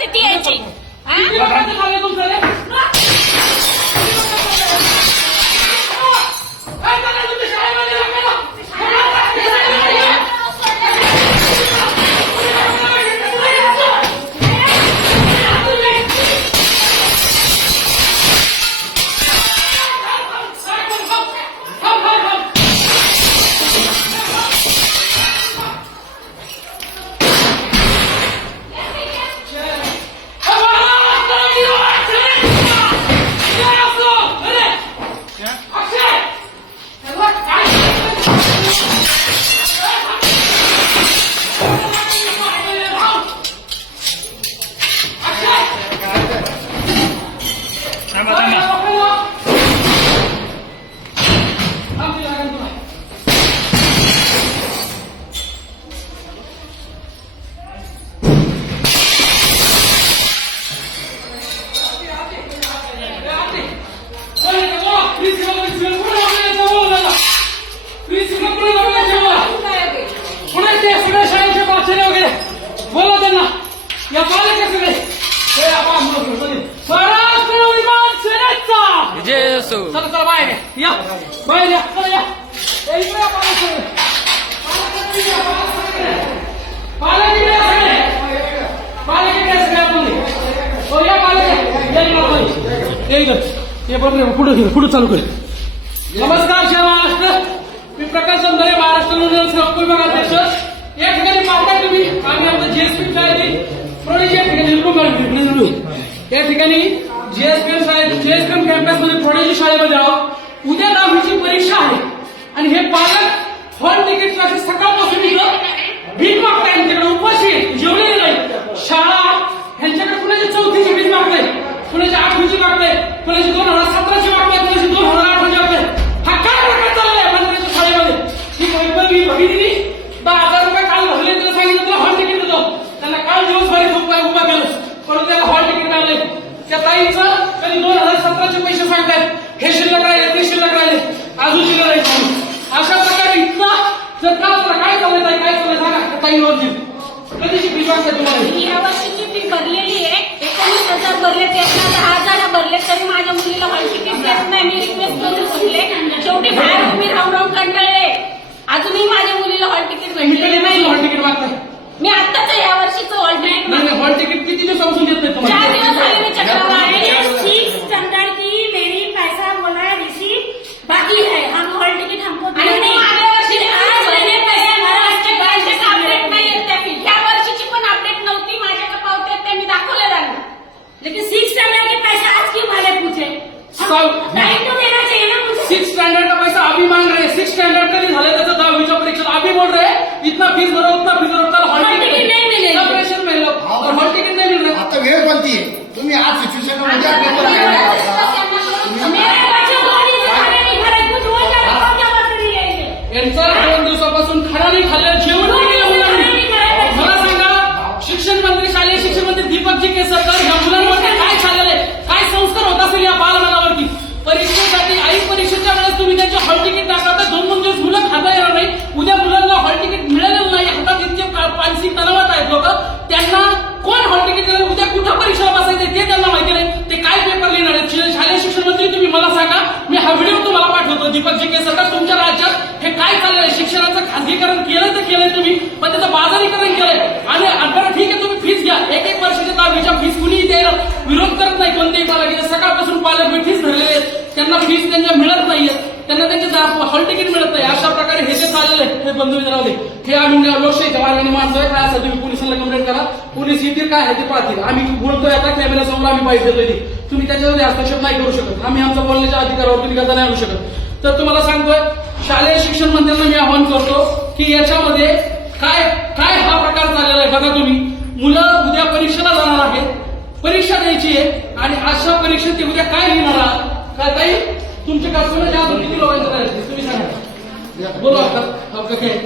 किती यायची बोला त्यांना या पालकाकडे महाराष्ट्र विमान सेनेचा विजय असो. चला चला बाहेर या बाहेर या चला या पुढे चालू कर. नमस्कार जय महाराष्ट्र. मी प्रकाश समजारे महाराष्ट्र नागपूर विभागाध्यक्ष. या ठिकाणी पाहता तुम्ही आम्ही आमचं जीएसपी शाळेतील या ठिकाणी या ठिकाणी जीएसपीएम कॅम्पसमध्ये प्रोडेजी शाळेमध्ये आहोत. उद्या 10वीची परीक्षा आहे आणि हे पालक हॉल तिकीट असे सकाळपासून इथं भीक मागताय. त्यांच्याकडे उपाशी जेवलेले नाही. शाळा ह्यांच्याकडे कुणाची 4थीची भीक मागताय, कुणाची 8वीची मागताय, कुणाची 2017ची मागताय, कुणाची 2018ची मागताय. हा काय प्रकार चाललाय मंत्र्यांच्या शाळेमध्ये? ही वैभवी भगिनी 10,000 रुपये काल भरले. त्याला सांगितलं तुला हॉल तिकीट देतो. त्यांना काल दिवसभरात उभा केलं परंतु त्याला हॉल तिकीट मिळाले. त्या ताईंचं कधी 2017चे पैसे सांगतायत. हे शिल्लक राहिले, ते शिल्लक राहिले, अजून शिल्लक राहिले. अशा प्रकारे इतका जर का काय चाललंय, काय चाललंय सांगा ताई रोजी कधीची फी मागते तुम्हाला? या वर्षीची फी भरलेली आहे. 19,000 भरले, त्यातला 10,000 भरले तरी माझ्या मुलीला हॉल तिकीट देत नाही. मी रिक्वेस्ट करून सुटले. शेवटी बाहेर मी राहून राहून कंटाळले. अजूनही माझ्या मुलीला हॉल तिकीट भेटलेले नाही. Hall ticket मागताय? मी आत्ताच या वर्षीचं हॉल तिकीट नाही, हॉल तिकीट किती दिवसापासून देत नाही 4 तुम्हाला? दिवस झाले मी चक्रावर आहे. स्टैंडर्ड की मेरी पैसा बोला रिसीव बाकी है, हम हॉल टिकट हमको आणि दिए नहीं. मागल्या वर्षी आज महिने पैसे भरायचे बँकेत अपडेट नाही येत त्या फी. या वर्षीची पण अपडेट नव्हती. माझ्याकडे पावत्या आहेत, त्या मी दाखवले त्यांना. लेकिन 6 स्टैंडर्ड के पैसा आज क्यों वाले पूछे? टाइम तो देना चाहिए ना मुझे. 6 स्टैंडर्ड का पैसा अभी मांग रहे हैं. 6 स्टैंडर्ड कधी झाले त्याचं 10वीच्या परीक्षा अभी बोल रहे हैं इतना फीस भरो, उतना फीस भरो. हॉल तिकीट नहीं मिलेगा. प्रेशर में हॉल तिकीट नहीं मिल रहा. आता वेळ कोणती आहे? तुम्ही आज सिच्युएशन मध्ये मेरे बच्चे को भी खाने नहीं खा रहे, कुछ हो जाए तो क्या बात रही है ये? यांचा 2 दिवसापासून खाना नाही खाल्लं, जेवण नाही केलं मुलांनी. मला सांगा, शिक्षण मंत्री, शालेय शिक्षण मंत्री दीपकजी केसरकर या मुलांवरती काय चाललेलं आहे? काय संस्कार होत असेल या बालमनावरती? परीक्षेसाठी आई परीक्षेच्या वेळेस तुम्ही त्यांचे हॉल तिकीट दाखवता. 2 दिवस मुलं खाता येणार नाही. उद्या मुलांना हॉल तिकीट मिळालेलं नाही. हातात इतके मानसिक तणावात आहेत लोक. त्यांना कोण हॉल तिकीट देणार? उद्या कुठं परीक्षा बसायचं ते त्यांना माहिती नाही. ते काय पेपर लिहिणार आहेत? शालेय शिक्षण मंत्री तुम्ही मला सांगा. मी हा व्हिडिओ तुम्हाला पाठवतो. दीपकजी केसरकर, तुमच्या राज्यात हे काय चाललंय? शिक्षणाचं खासगीकरण केलं तर केलंय तुम्ही, पण त्याचं बाजारीकरण केलंय. आणि बरं ठीक आहे, तुम्ही फीस घ्या. 1-1 वर्षाच्या 10वीच्या फीस कुणीही द्यायला विरोध करत नाही. कोणतेही पालक सकाळपासून पालक मी फीस भरलेले आहेत, त्यांना फीस त्यांच्या मिळत नाहीये, त्यांना त्यांचे हॉल तिकीट मिळत नाही. अशा प्रकारे हे जे चाललेलं आहे हे बंधू विचारले. हे आम्ही लोकशाहीच्या मार्गाने मानतोय. काय असं तुम्ही पोलिसांना कंप्लेंट करा, पोलीस येतील, काय आहे ते पाहतील. आम्ही बोलतोय आता कॅमेऱ्यासमोर आम्ही पाहिजे देतोय. तुम्ही त्याच्यामध्ये हस्तक्षेप नाही करू शकत. आम्ही आमच्या बोलण्याच्या अधिकारावर तुम्ही करता नाही आणू शकत. तर तुम्हाला सांगतोय, शालेय शिक्षण मंत्र्यांना मी आवाहन करतो की याच्यामध्ये काय काय हा प्रकार चाललेला आहे बघा. तुम्ही मुलं उद्या परीक्षेला जाणार आहेत, परीक्षा द्यायची आहे आणि अशा परीक्षेत ते उद्या काय लिहिणार आहात? काय ताई तुमचे कस्टमर ज्या किती लोकांचं तयार तुम्ही सांगा. बोला काय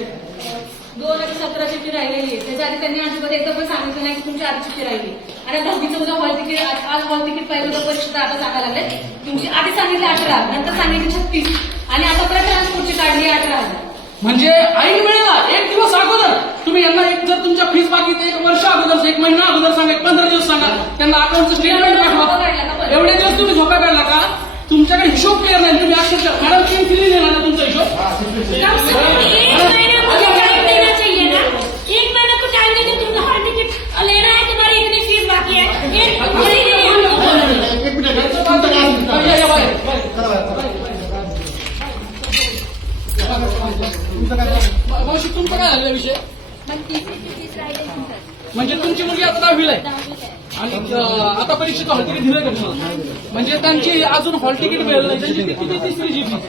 2017ची फी राहिलेली आहे. त्याच्या आधी त्यांनी अजिबात एकदा पण सांगितलं नाही की तुमची आधीची फी राहिली. आणि 10वीचं उद्या हॉल तिकीट, आज हॉल तिकीट पाहिजे होतं, परीक्षा आता सांगायला लागले. तुमची आधी सांगितली 18, नंतर सांगितली 36 आणि आता परत ट्रान्सपोर्टची काढली 18,000. म्हणजे ऐन वेळेला 1 दिवस अगोदर तुम्ही यांना जर तुमच्या फीस बाकी 1 वर्ष अगोदर, 1 महिना अगोदर सांगा, 15 दिवस सांगा. तुमच्याकडे हिशोब क्लिअर नाही. तुम्ही अक्षरशः मॅडम केम दिली ना तुमचा हिशोब. कम से कम 1 महीना मुझे टाइम देना चाहिए ना. 1 महीना को टाइम देते तुम हॉल टिकट लेना है, तुम्हारी इतनी फीस बाकी है. एक महीने हमको बोला नहीं. एक मिनिट तुमचं काय म्हणतो? या, बाहेर. चला बाहेर, चला. तुमचं काय म्हणतो? मावशी तुमचं काय झालेला विषय? पण तीच राहिली तुमचं. म्हणजे तुमची मुलगी आता 10वीला आहे आणि आता परीक्षेचं हॉल तिकीट दिलं का तुम्हाला? म्हणजे त्यांची अजून हॉल तिकीट मिळालं नाही. त्यांची किती तिसरीची फीस?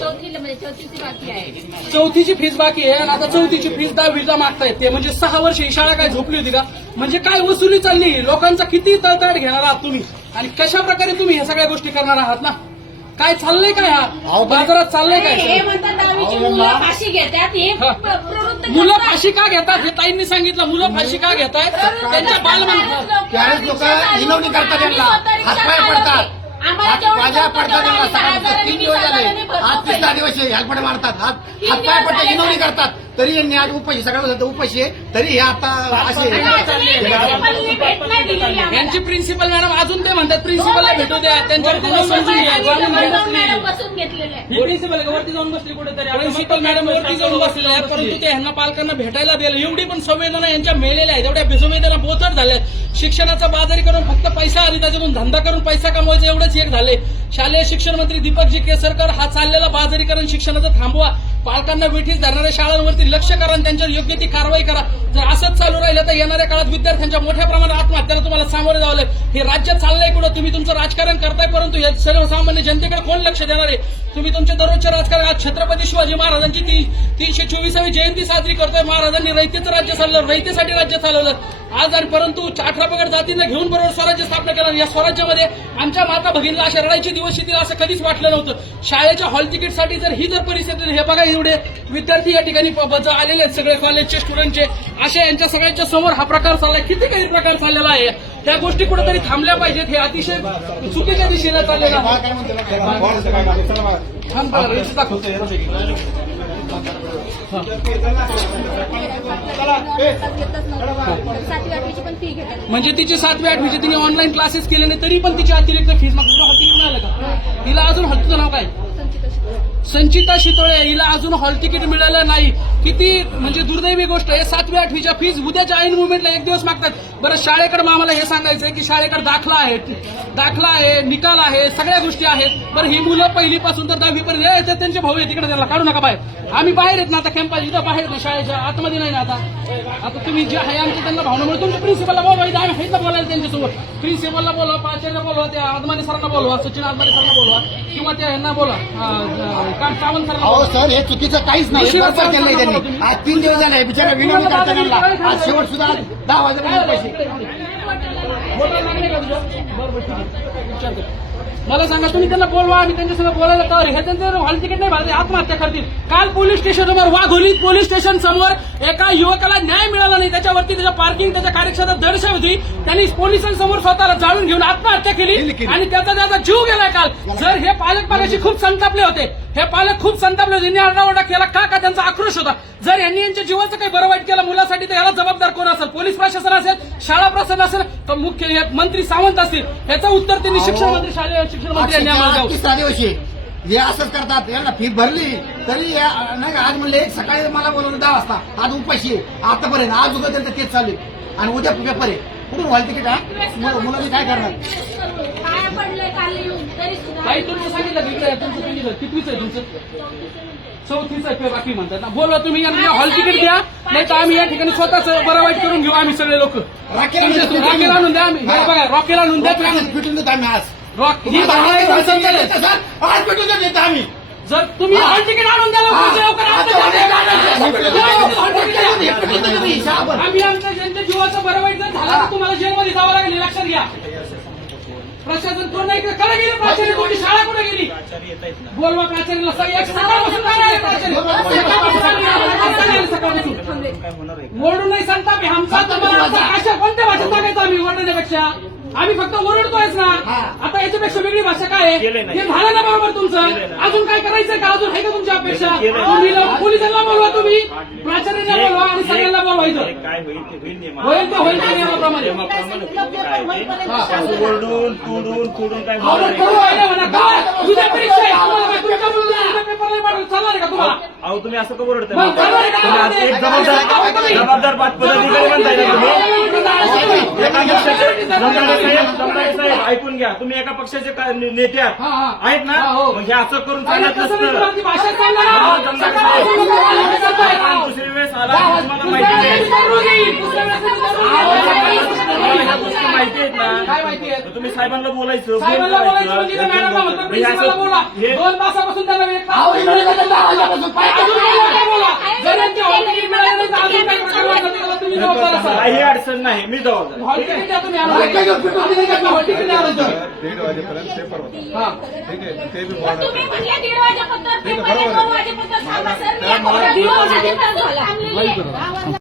चौथीची बाकी आहे. चौथीची फीस बाकी आहे आणि आता चौथीची फीस 10वीला मागतायत ते. म्हणजे 6 वर्ष ही शाळा काय झोपली होती का? म्हणजे काय वसुली चालली? लोकांचा किती तळतळ घेणार आहात तुम्ही आणि कशा प्रकारे तुम्ही ह्या सगळ्या गोष्टी करणार आहात ना? काय चाललंय काय हा बाजारात चाललंय हे काय? म्हणतात 10वीची मुलं फाशी घेतात. हे हा. प्रवृत्त मुलं करतात. फाशी का घेतात हे ताईंनी सांगितलं. मुलं फाशी का घेतात त्यांच्या बालमन त्यावेळेस लोक विनवणी करतात त्यांना, हातपाय पडतात, माझ्या पडतात त्यांना. सकाळचं 3 दिवस झाले, आज 3 दिवस हेल्पड मारतात, हातपाय पडतात, विनवणी करतात. तरी यांनी आज उपाशी, सगळ्या उपाशी आहे, तरी हे आता असे यांची प्रिन्सिपल मॅडम अजून ते म्हणतात प्रिन्सिपलला भेटू द्या, त्यांच्या त्यांना समजून घ्या. जाणून घ्या. बसून घेतलेलं आहे. ही प्रिन्सिपल वरती जाऊन बसली कुठेतरी. प्रिन्सिपल मॅडम वरती जाऊन बसलेल्या आहेत, परंतु ते ह्यांना पालकांना भेटायला दिलं. एवढी पण संवेदना यांच्या मेलेल्या आहेत, एवढ्या बेसंवेदना बोचट झाल्यात. शिक्षणाचा बाजारी करून फक्त पैसा आणि त्याच्यातून धंदा करून पैसा कमवायचा एवढंच एक झाले. शालेय शिक्षण मंत्री दीपकजी केसरकर हा चाललेला बाजारीकरण शिक्षणाचं थांबवा. पालकांना वेठीस धरणाऱ्या शाळांवरती लक्ष करा आणि त्यांच्यावर योग्य ती कारवाई करा. जर असंच चालू राहिलं तर येणाऱ्या काळात विद्यार्थ्यांच्या मोठ्या प्रमाणात आत्महत्याला तुम्हाला सामोरे जावं लागेल. हे राज्य चाललंय कुठं? तुम्ही तुमचं राजकारण करताय, परंतु हे सर्वसामान्य जनतेकडे कोण लक्ष देणार आहे? तुम्ही तुमच्या दररोजच्या राजकारण. आज छत्रपती शिवाजी महाराजांची 324वी जयंती साजरी करतोय. महाराजांनी रयतेचं राज्य चाललं, रयतेसाठी राज्य चालवलं आज. आणि परंतु 18 पगड जातींना घेऊन बरोबर स्वराज्य स्थापना केलं. या स्वराज्यामध्ये आमच्या माता भगिनीला अशा रडायची दिवस येतील असं कधीच वाटलं नव्हतं. शाळेच्या हॉल तिकीटसाठी जर ही जर परिस्थिती, हे बघा एवढे विद्यार्थी या ठिकाणी आलेले आहेत, सगळे कॉलेजचे स्टुडंटचे. अशा यांच्या सगळ्यांच्या समोर हा प्रकार चाललाय. किती काही प्रकार चाललेला आहे. त्या गोष्टी कुठेतरी थांबल्या पाहिजेत. हे अतिशय चुकीच्या दिशेला चाललेलं आहे. काय म्हणतो? चला बाहेर. थांब बघा, रजिस्टर दाखवतो. सातवी आठवीची पण फी घेतात. म्हणजे तिची 7वी 8वीची तिने ऑनलाईन क्लासेस केले नाही तरी पण तिची अतिरिक्त फीस मागतो. तुला हॉल तिकीट मिळालं का? तिला अजून तुझं नाव काय? संचिता शितोळे. हिला अजून हॉल तिकीट मिळालं नाही. किती म्हणजे दुर्दैवी गोष्ट आहे. 7वी 8वीच्या फीस उद्याच्या ऐन मुवमेंटला 1 दिवस मागतात. बरं, शाळेकडे आम्हाला हे सांगायचंय की शाळेकडे दाखला आहे, निकाल आहे, सगळ्या गोष्टी आहेत. बरं, ही मुलं पहिलीपासून तर 10वी पर्यंत त्यांचे भाऊ आहे, तिकडे त्यांना काढू नका बाहेर. आम्ही बाहेर आहेत ना आता, कॅम्पस इथं बाहेर ना, शाळेच्या आतमध्ये नाही ना आता तुम्ही जे आहे आमचे त्यांना भावनामुळे तुमच्या प्रिन्सिपलला बोलवा. इथं आम्ही आहेत ना बोलायला त्यांच्यासोबत. प्रिन्सिपलला बोलवा, प्राचार्य बोलवा, त्या आदमाने सरांना बोलवा, सचिन आदमाने सरांना बोलवा, किंवा त्या यांना बोला सावंत सरांना अहो बोलवा. सर, हे चुकीचं काहीच नाही. उशिरा बरोबर केलंय त्यांनी. आज 3 दिवस झाले बिचारा विनवणी करताना. आज शेवट सुद्धा 10 वाजता पैसे. बोटाला लागले का तुझ्या? बरं ठीक आहे, विचारतो. मला सांगा, तुम्ही त्यांना बोलवा, आम्ही त्यांच्यासंग बोलायला तयार. हे त्यांचं हॉल तिकीट नाही भरले, आत्महत्या करतील. काल पोलीस स्टेशनवर वाघोलीत पोलीस स्टेशन समोर एका युवकाला न्याय मिळाला नाही. त्याच्यावरती त्याच्या पार्किंग, त्याच्या कार्यक्षेत्रात दर्शा होती. त्यांनी पोलिसांसमोर स्वतःला जाळून घेऊन आत्महत्या केली आणि त्याचा जीव गेलाय काल. जर हे पालक मागाशी खूप संतापले होते, हे पालक खूप संतापले होते. यांनी आरडाओरडा केला का त्यांचा आक्रोश होता. जर यांनी यांच्या जीवाचं काही बरं वाईट केलं मुलासाठी तर याला जबाबदार कोण असेल? पोलीस प्रशासन असेल, शाळा प्रशासन असेल, तर मुख्य मंत्री सावंत असतील. याचं उत्तर त्यांनी शिक्षण मंत्री, शालेय शिक्षण मंत्री यांनी आम्हाला द्यावं. 3 दिवशी हे असंच करतात. यांना फी भरली तरी नाही का. आज म्हणले सकाळी मला बोलवलं 10 वाजता, आज उपाशी आहे आतापर्यंत. आज उद्या त्यांचं तेच चालू आहे आणि उद्या पेपर आहे. कुठून व्हाल तिकीट? मुलांनी काय करणार? काय पडलंय काल येऊन तरी सुद्धा. काही तुमचं सांगितलं की तुमचं कितवीच आहे तुमचं? 34च आहे बाकी म्हणतात ना. बोलवा तुम्ही, यांना हॉल तिकीट द्या, नाही तर आम्ही या ठिकाणी स्वतःच बरं वाईट करून घेऊ. आम्ही सगळे लोक रॉकेल आणून द्या. आम्ही हे बघा, रॉकेल आणून द्या. भेटून देतो आम्ही आज. ही भावना आहे तुमचं. आज भेटून देतो आम्ही. जर तुम्ही हॉल तिकीट आणून द्या लवकर. आम्ही आमच्या ज्यांच्या जीवाचं बरं वाईट जर झालं तर तुम्हाला जेलमध्ये जावं लागेल, हे लक्षात घ्या. प्रशासन कोण नाही कडे गेली, प्राचार्य कोणी, शाळा कुठे गेली? बोलवा प्राचार्याला. सकाळपासून काय आहे प्राचार्य? सकाळपासून ओरडून नाही सांगता आमचा तुम्हाला अशा कोणत्या भाषेत सांगायचं आम्ही ओरडण्यापेक्षा? आम्ही फक्त ओरडतोयच ना. आता याच्यापेक्षा वेगळी भाषा काय आहे? केलंय नाही. हे झालं ना बरोबर तुमचं. केलंय नाही. अजून काय करायचंय का? अजून आहे का तुमच्या अपेक्षा? केलंय. तुम्ही पोलिसांना बोलवा, तुम्ही प्राचार्यांना बोलवा आणि सगळ्यांना बोलवायचं. काय होईल ते होईल नियमात. होईल तर होईल त्या नियमाप्रमाणे. नियमाप्रमाणे काय ते. असं ओरडून तुडून काय आवडत बोलणार करू नाही. आहे म्हणा. काय? उद्या परीक्षा आहे. तुम्हाला काय तुमच्या मुलाला पेपर नाही पाठवलं चालणार आहे का तुम्हाला? अहो तुम्ही असं का ओरडताय? मग चालणार आहे का तुम्ही आज एक जबाबदार पदाधिकारी म्हणताय ना तुम्ही. एका पक्षाचे दमदारे साहेब ऐकून घ्या. तुम्ही एका पक्षाचे नेते हा, हा. आहेत ना. हा, हो. मग हे असं करून आणि चालत कसं मी नसतं. तुम्हाला ती भाषा सांगणार ना? हा, दमदारे साहेब. सकाळी दुसरी वेळेस आला की तुम्हाला माहिती नाही. दुसऱ्या वेळेस तुम्हाला ह्या गोष्टी माहिती आहेत काय ना. माहिती आहे? तर तुम्ही साहेबांना बोलायचं. साहेबांना बोलायचं म्हणजे बोलायचं. मॅडमला म्हणतात हे प्रिन्सिपलला बोला. असं- हे 2 तासापासून त्यांना एक तास अहो, इंग्रजी मध्ये 10 वाजल्यापासून पाय अजून काय बोलता बोला. जर यांची हॉल तिकीट मिळालं नाही तर अजून काय प्रकार वाटत त्याला तुम्ही जबाबदार असाल. काही अडचण नाही. मी जबाबदार. हॉल तिकीट द्या तुम्ही आम्हाला. हॉल तिकीट द्या आम्हाला. 1:30 वाजेपर्यंत पेपर होता. हा. ठीक आहे ते बी मग बोर्डात तुम्ही आहे. म्हणजे 1:30 वाजेपर्यंत पेपर 2 वाजेपर्यंत सांगा सर. मी 1:30 वाजेपर्यंत झाला.